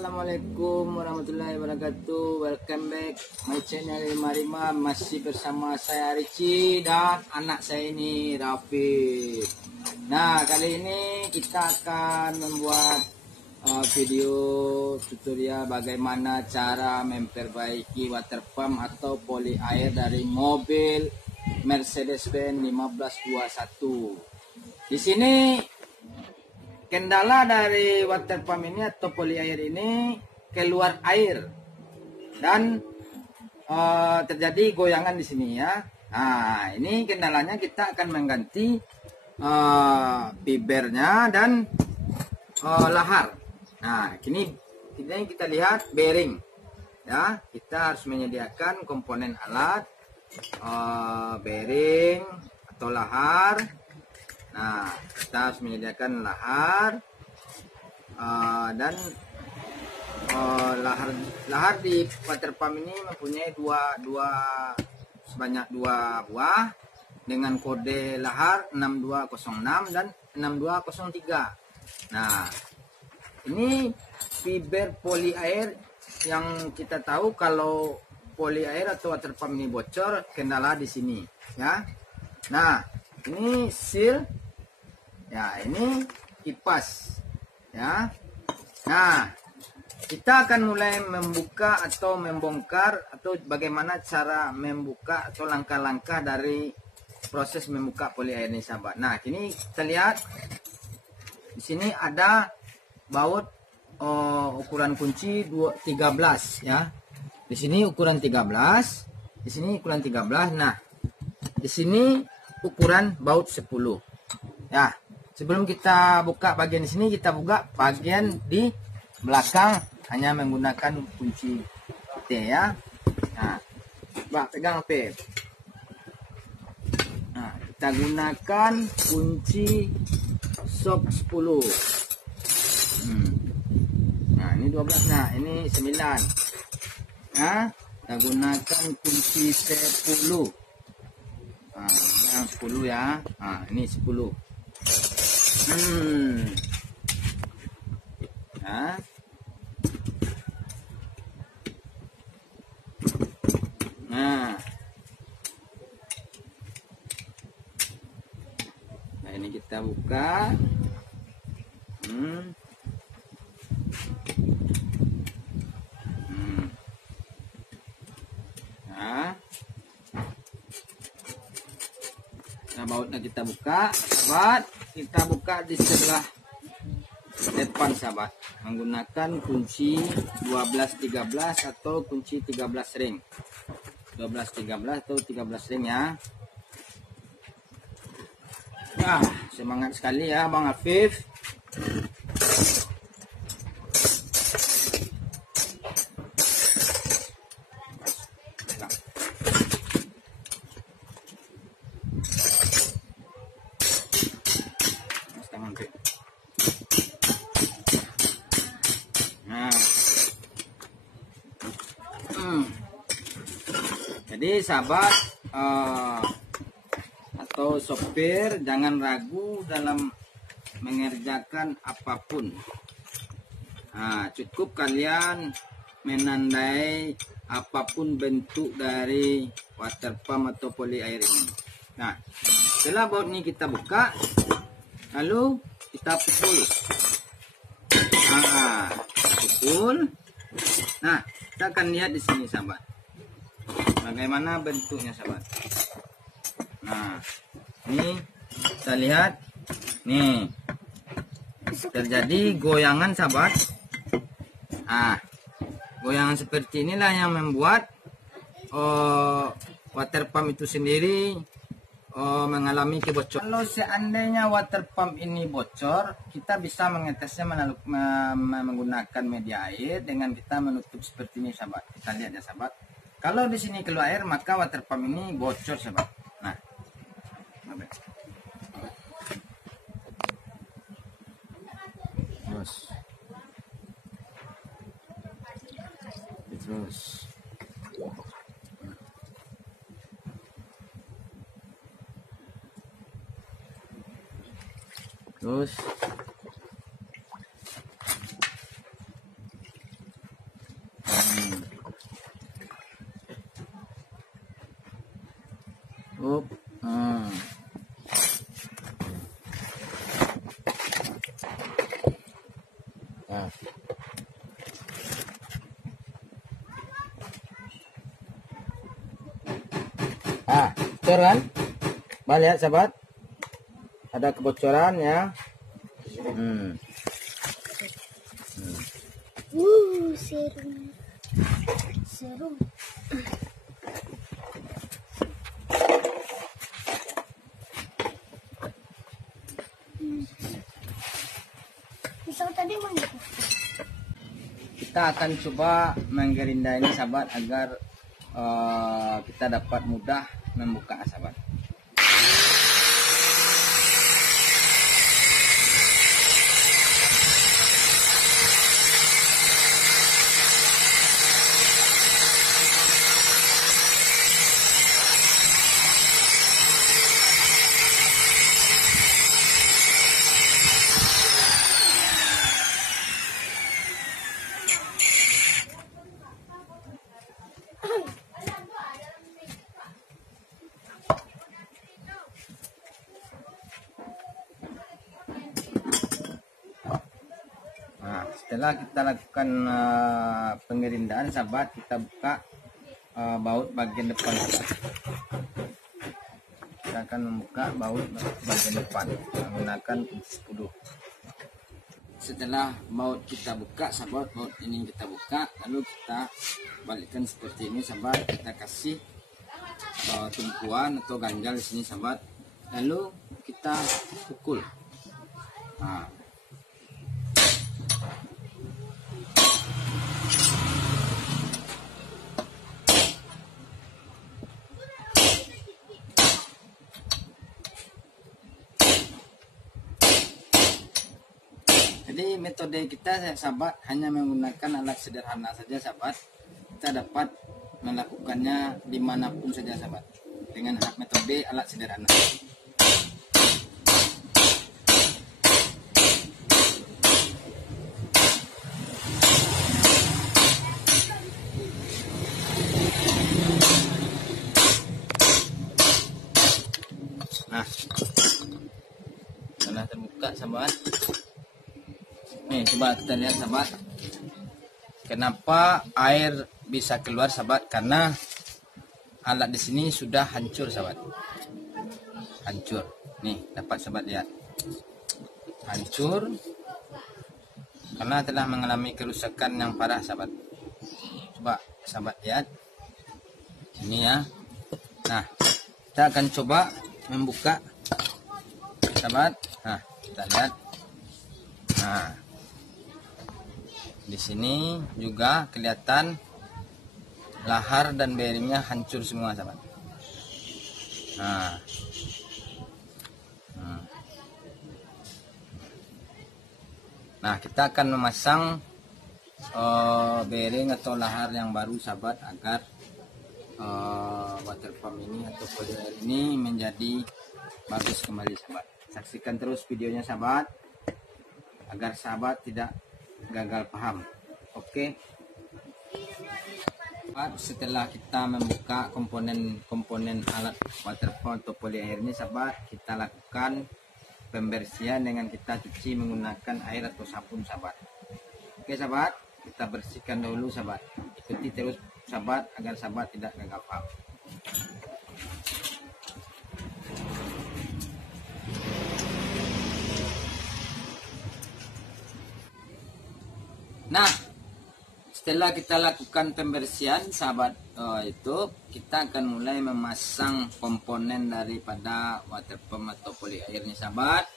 Assalamualaikum warahmatullahi wabarakatuh. Welcome back my channel Rima. Masih bersama saya Ricci dan anak saya ini Raffi. Nah, kali ini kita akan membuat video tutorial bagaimana cara memperbaiki water pump atau poli air dari mobil Mercedes-Benz 1521. Di sini kendala dari water pump ini atau poli air ini keluar air dan terjadi goyangan di sini ya. Nah, ini kendalanya, kita akan mengganti fibernya dan lahar. Nah, kini kita lihat bearing ya. Kita harus menyediakan komponen alat bearing atau lahar. Nah, kita harus menyediakan lahar dan lahar di water pump ini mempunyai sebanyak dua buah dengan kode lahar 6206 dan 6203. Nah, ini fiber poli air yang kita tahu kalau poli air atau water pump ini bocor, kendala di sini ya. Nah, ini seal. Ya, ini kipas ya. Nah, kita akan mulai membuka atau membongkar atau bagaimana cara membuka atau langkah-langkah dari proses membuka poli air ini, sahabat. Nah, kini kita lihat di sini ada baut ukuran kunci 13 ya. Di sini ukuran 13, di sini ukuran 13. Nah, di sini ukuran baut 10 ya. Sebelum kita buka bagian di sini, kita buka bagian di belakang hanya menggunakan kunci T ya. Nah, coba pegang P. Nah, kita gunakan kunci shock 10. Nah, ini 12. Nah, ini 9. Nah, kita gunakan kunci 10. Nah, yang 10 ya. Nah, ini 10. Nah. Nah, ini kita buka. Nah, bautnya kita buka, sahabat. Kita buka di sebelah depan, sahabat, menggunakan kunci 12-13 atau kunci 13 ring. 12-13 atau 13 ring ya. Wah, semangat sekali ya Bang Afif. Jadi sahabat atau sopir, jangan ragu dalam mengerjakan apapun. Nah, cukup kalian menandai apapun bentuk dari water pump atau poli air ini. Nah, setelah baut ini kita buka, lalu kita pukul. Nah, kita pukul. Nah, kita akan lihat di sini, sahabat, bagaimana bentuknya, sahabat. Nah, ini kita lihat nih, terjadi goyangan, sahabat. Nah, goyangan seperti inilah yang membuat water pump itu sendiri mengalami kebocoran. Kalau seandainya water pump ini bocor, kita bisa mengetesnya menggunakan media air dengan kita menutup seperti ini, sahabat. Kita lihat ya, sahabat. Kalau di sini keluar air, maka water pump ini bocor, sahabat. Nah, terus Up. Nah. Bocor kan? Lihat sahabat, ada kebocoran ya. Serum. Tadi mana? Kita akan coba menggerinda ini sahabat agar kita dapat mudah membuka sahabat. Setelah kita lakukan pengerindaan sahabat, kita buka baut bagian depan sahabat. Kita akan membuka baut bagian depan menggunakan kunci 10. Setelah baut kita buka sahabat, baut ini kita buka, lalu kita balikkan seperti ini sahabat. Kita kasih tumpuan atau ganjal di sini sahabat, lalu kita pukul. Jadi metode kita sahabat hanya menggunakan alat sederhana saja sahabat. Kita dapat melakukannya dimanapun saja sahabat dengan metode alat sederhana. Nah, sudah terbuka sahabat. Nih, coba kita lihat sahabat. Kenapa air bisa keluar sahabat? Karena alat di sini sudah hancur sahabat. Hancur. Nih, dapat sahabat lihat. Hancur karena telah mengalami kerusakan yang parah sahabat. Coba sahabat lihat. Ini ya. Nah, kita akan coba membuka sahabat. Nah, kita lihat. Nah, di sini juga kelihatan lahar dan bearingnya hancur semua sahabat. Nah, kita akan memasang bearing atau lahar yang baru sahabat agar water pump ini atau polymer ini menjadi bagus kembali sahabat. Saksikan terus videonya sahabat agar sahabat tidak gagal paham. Oke. Setelah kita membuka komponen alat water pump atau polyair ini sahabat, kita lakukan pembersihan dengan kita cuci menggunakan air atau sabun sahabat. Oke sahabat, kita bersihkan dulu sahabat. Ikuti terus sahabat agar sahabat tidak gagal paham. Nah, setelah kita lakukan pembersihan sahabat, itu kita akan mulai memasang komponen daripada water pump atau polyair ini sahabat.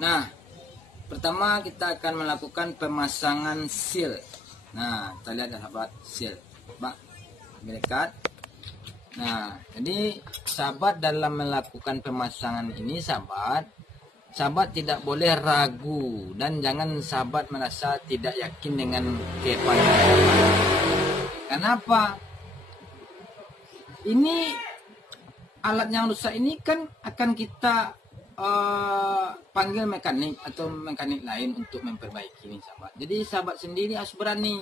Nah, pertama kita akan melakukan pemasangan seal. Nah, kita lihat ya sahabat, seal. Coba dekat. Nah, jadi sahabat dalam melakukan pemasangan ini sahabat tidak boleh ragu dan jangan sahabat merasa tidak yakin dengan kepandaian sahabat. Kenapa? Ini alat yang rusak ini kan akan kita panggil mekanik atau mekanik lain untuk memperbaiki ini sahabat. Jadi sahabat sendiri harus berani.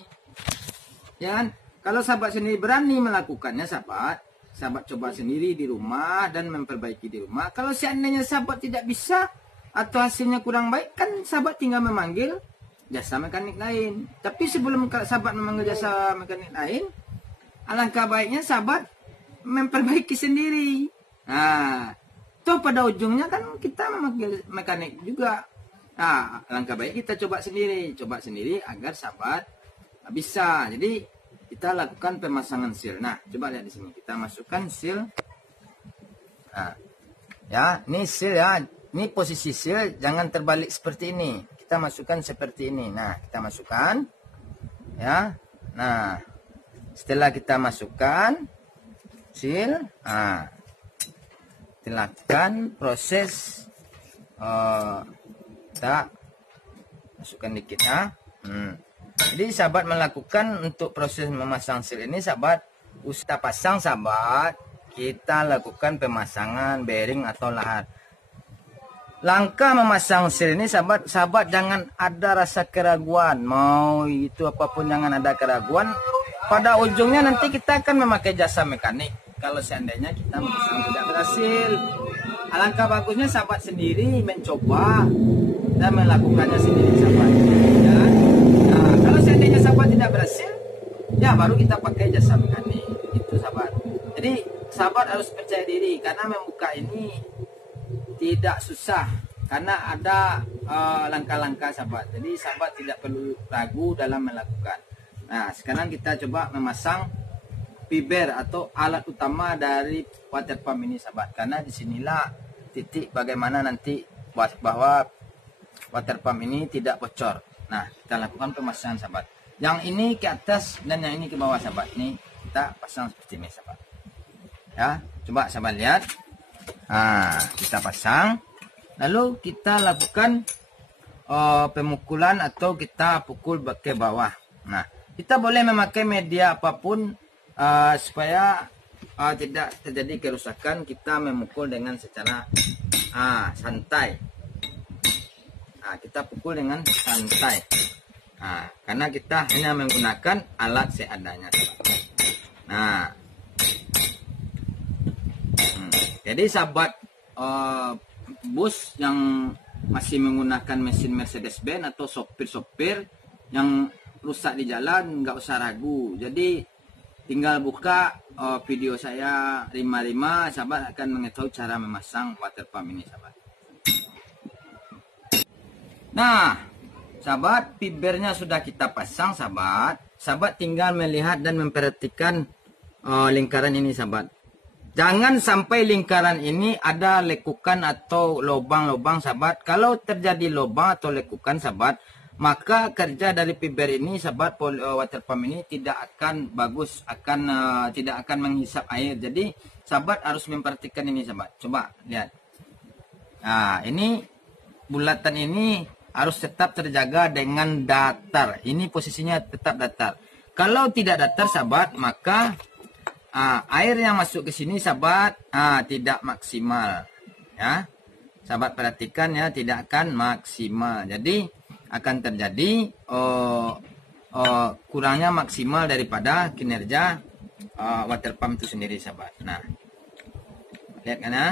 Ya kan? Kalau sahabat sendiri berani melakukannya sahabat, sahabat coba sendiri di rumah dan memperbaiki di rumah. Kalau seandainya sahabat tidak bisa atau hasilnya kurang baik, kan sahabat tinggal memanggil jasa mekanik lain. Tapi sebelum sahabat memanggil jasa mekanik lain, alangkah baiknya sahabat memperbaiki sendiri. Nah, toh pada ujungnya kan kita memanggil mekanik juga. Nah, alangkah baik kita coba sendiri agar sahabat bisa. Jadi kita lakukan pemasangan seal. Nah, coba lihat di sini. Kita masukkan seal. Nah, ya, ini seal ya. Ini posisi seal, jangan terbalik seperti ini. Kita masukkan seperti ini. Nah, kita masukkan. Ya. Nah, setelah kita masukkan seal, nah, kita lakukan proses kita masukkan dikit ya. Jadi sahabat melakukan untuk proses memasang seal ini, sahabat kita pasang, sahabat kita lakukan pemasangan bearing atau lahar. Langkah memasang seal ini, sahabat jangan ada rasa keraguan, mau itu apapun jangan ada keraguan. Pada ujungnya nanti kita akan memakai jasa mekanik. Kalau seandainya kita memasang tidak berhasil, alangkah bagusnya sahabat sendiri mencoba dan melakukannya sendiri, sahabat. Ya. Nah, kalau seandainya sahabat tidak berhasil, ya baru kita pakai jasa mekanik. Itu sahabat. Jadi sahabat harus percaya diri karena membuka ini tidak susah, karena ada langkah-langkah sahabat. Jadi sahabat tidak perlu ragu dalam melakukan. Nah, sekarang kita coba memasang fiber atau alat utama dari water pump ini, sahabat. Karena disinilah titik bagaimana nanti bahwa water pump ini tidak bocor. Nah, kita lakukan pemasangan, sahabat. Yang ini ke atas dan yang ini ke bawah, sahabat. Ini kita pasang seperti ini, sahabat. Ya, coba sahabat lihat. Nah, kita pasang. Lalu kita lakukan pemukulan atau kita pukul ke bawah. Nah, kita boleh memakai media apapun supaya tidak terjadi kerusakan. Kita memukul dengan secara santai. Nah, kita pukul dengan santai. Nah, karena kita hanya menggunakan alat seadanya. Nah, jadi sahabat bus yang masih menggunakan mesin Mercedes-Benz atau sopir-sopir yang rusak di jalan, nggak usah ragu. Jadi tinggal buka video saya 55, sahabat akan mengetahui cara memasang water pump ini, sahabat. Nah, sahabat, fibernya sudah kita pasang, sahabat. Sahabat tinggal melihat dan memperhatikan lingkaran ini, sahabat. Jangan sampai lingkaran ini ada lekukan atau lubang-lubang, sahabat. Kalau terjadi lubang atau lekukan, sahabat, maka kerja dari fiber ini, sahabat, water pump ini tidak akan bagus, tidak akan menghisap air. Jadi sahabat harus memperhatikan ini, sahabat. Coba lihat. Nah, ini bulatan ini harus tetap terjaga dengan datar. Ini posisinya tetap datar. Kalau tidak datar, sahabat, maka air yang masuk ke sini, sahabat, tidak maksimal. Ya, sahabat perhatikan ya, tidak akan maksimal. Jadi akan terjadi kurangnya maksimal daripada kinerja water pump itu sendiri, sahabat. Nah, lihat kan ya.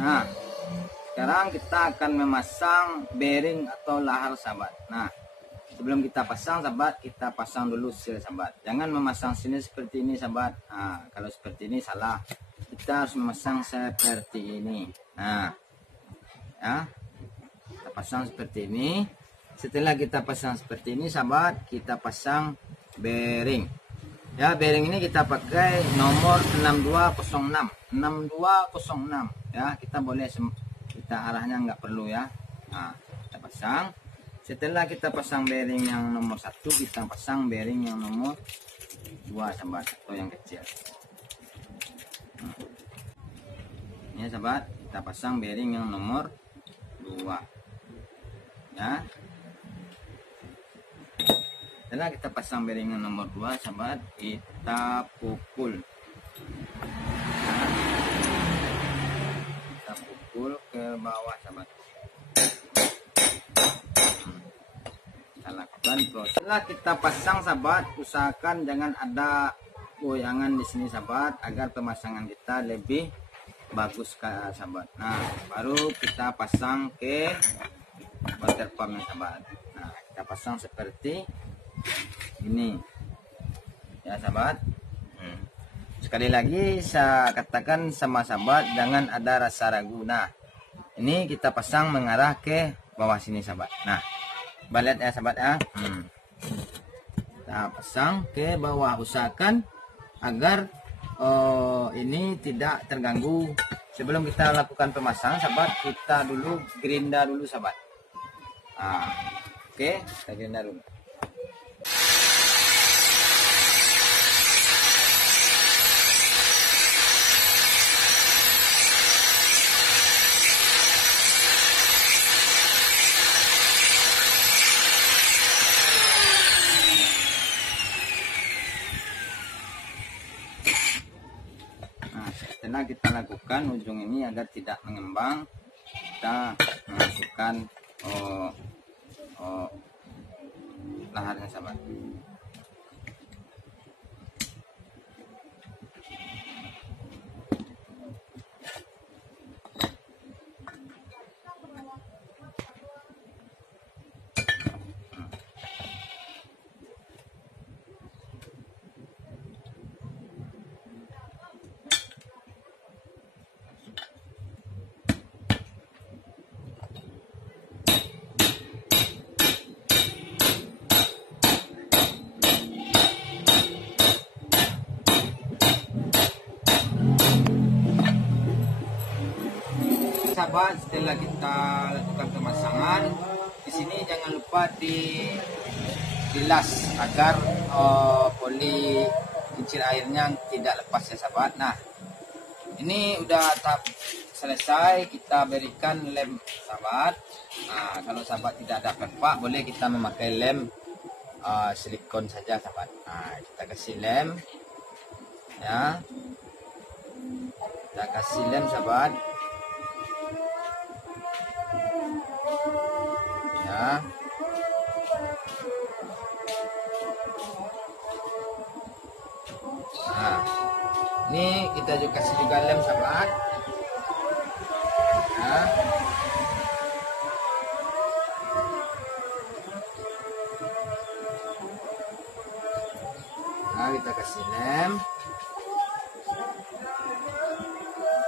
Nah, sekarang kita akan memasang bearing atau lahar, sahabat. Nah, sebelum kita pasang, sahabat, kita pasang dulu seal, sahabat. Jangan memasang sini seperti ini, sahabat. Nah, kalau seperti ini salah. Kita harus memasang seperti ini. Nah, ya, kita pasang seperti ini. Setelah kita pasang seperti ini, sahabat, kita pasang bearing. Ya, bearing ini kita pakai nomor 6206. 6206. Ya, kita boleh kita arahnya nggak perlu ya. Nah, kita pasang. Setelah kita pasang bearing yang nomor 1, kita pasang bearing yang nomor 2, sahabat, atau yang kecil. Ini, sahabat, kita pasang bearing yang nomor 2. Ya. Setelah kita pasang bearing yang nomor 2, sahabat, kita pukul. Kita pukul ke bawah, sahabat. Kita lakukan Setelah kita pasang sahabat, usahakan jangan ada goyangan di sini sahabat, agar pemasangan kita lebih bagus sahabat. Nah, baru kita pasang ke water pump sahabat. Nah, kita pasang seperti ini ya sahabat. Sekali lagi saya katakan sama sahabat, jangan ada rasa ragu. Nah, ini kita pasang mengarah ke bawah sini sahabat. Nah, lihat ya sahabat ya. Kita pasang ke bawah, usahakan agar ini tidak terganggu. Sebelum kita lakukan pemasangan sahabat, kita dulu gerinda dulu sahabat. Oke, kita gerinda dulu. Setelah kita lakukan ujung ini agar tidak mengembang, kita masukkan laharnya sahabat. Sahabat, setelah kita lakukan pemasangan, di sini jangan lupa dilas agar poli kincir airnya tidak lepas ya sahabat. Nah, ini udah tahap selesai, kita berikan lem sahabat. Nah, kalau sahabat tidak ada perpak, boleh kita memakai lem silikon saja sahabat. Nah, kita kasih lem ya, kita kasih lem sahabat ya. Nah, ini kita juga kasih juga lem sahabat ya. Nah, kita kasih lem.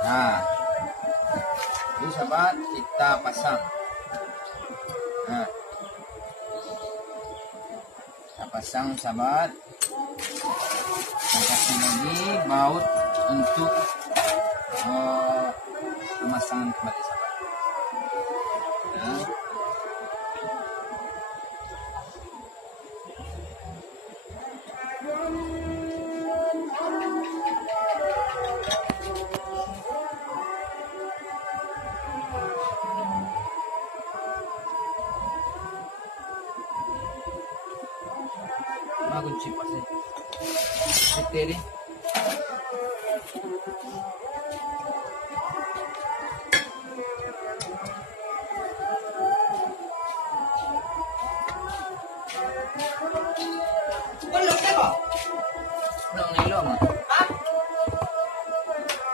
Nah, ini sahabat kita pasang. Nah, kita pasang sahabat. Kita kasih lagi baut untuk pemasangan kembali sahabat. Nah. Kunci pasti setiri. Belum teko. Belum nilo mah. Hah?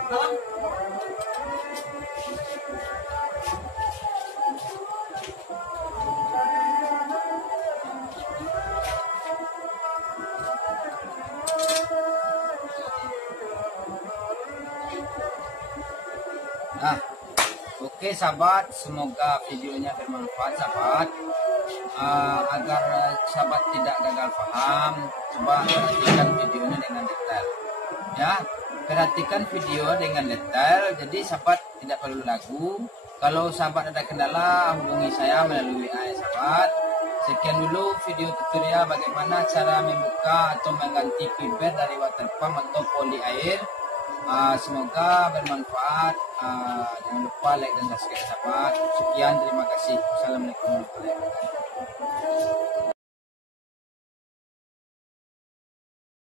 Belum. Nah, oke sahabat, semoga videonya bermanfaat sahabat. Agar sahabat tidak gagal paham, coba perhatikan videonya dengan detail ya. Perhatikan video dengan detail, jadi sahabat tidak perlu ragu. Kalau sahabat ada kendala, hubungi saya melalui WA ya sahabat. Sekian dulu video tutorial bagaimana cara membuka atau mengganti fiber dari water pump atau poli air. Semoga bermanfaat. Jangan lupa like dan subscribe sahabat. Sekian, terima kasih. Assalamualaikum warahmatullahi wabarakatuh.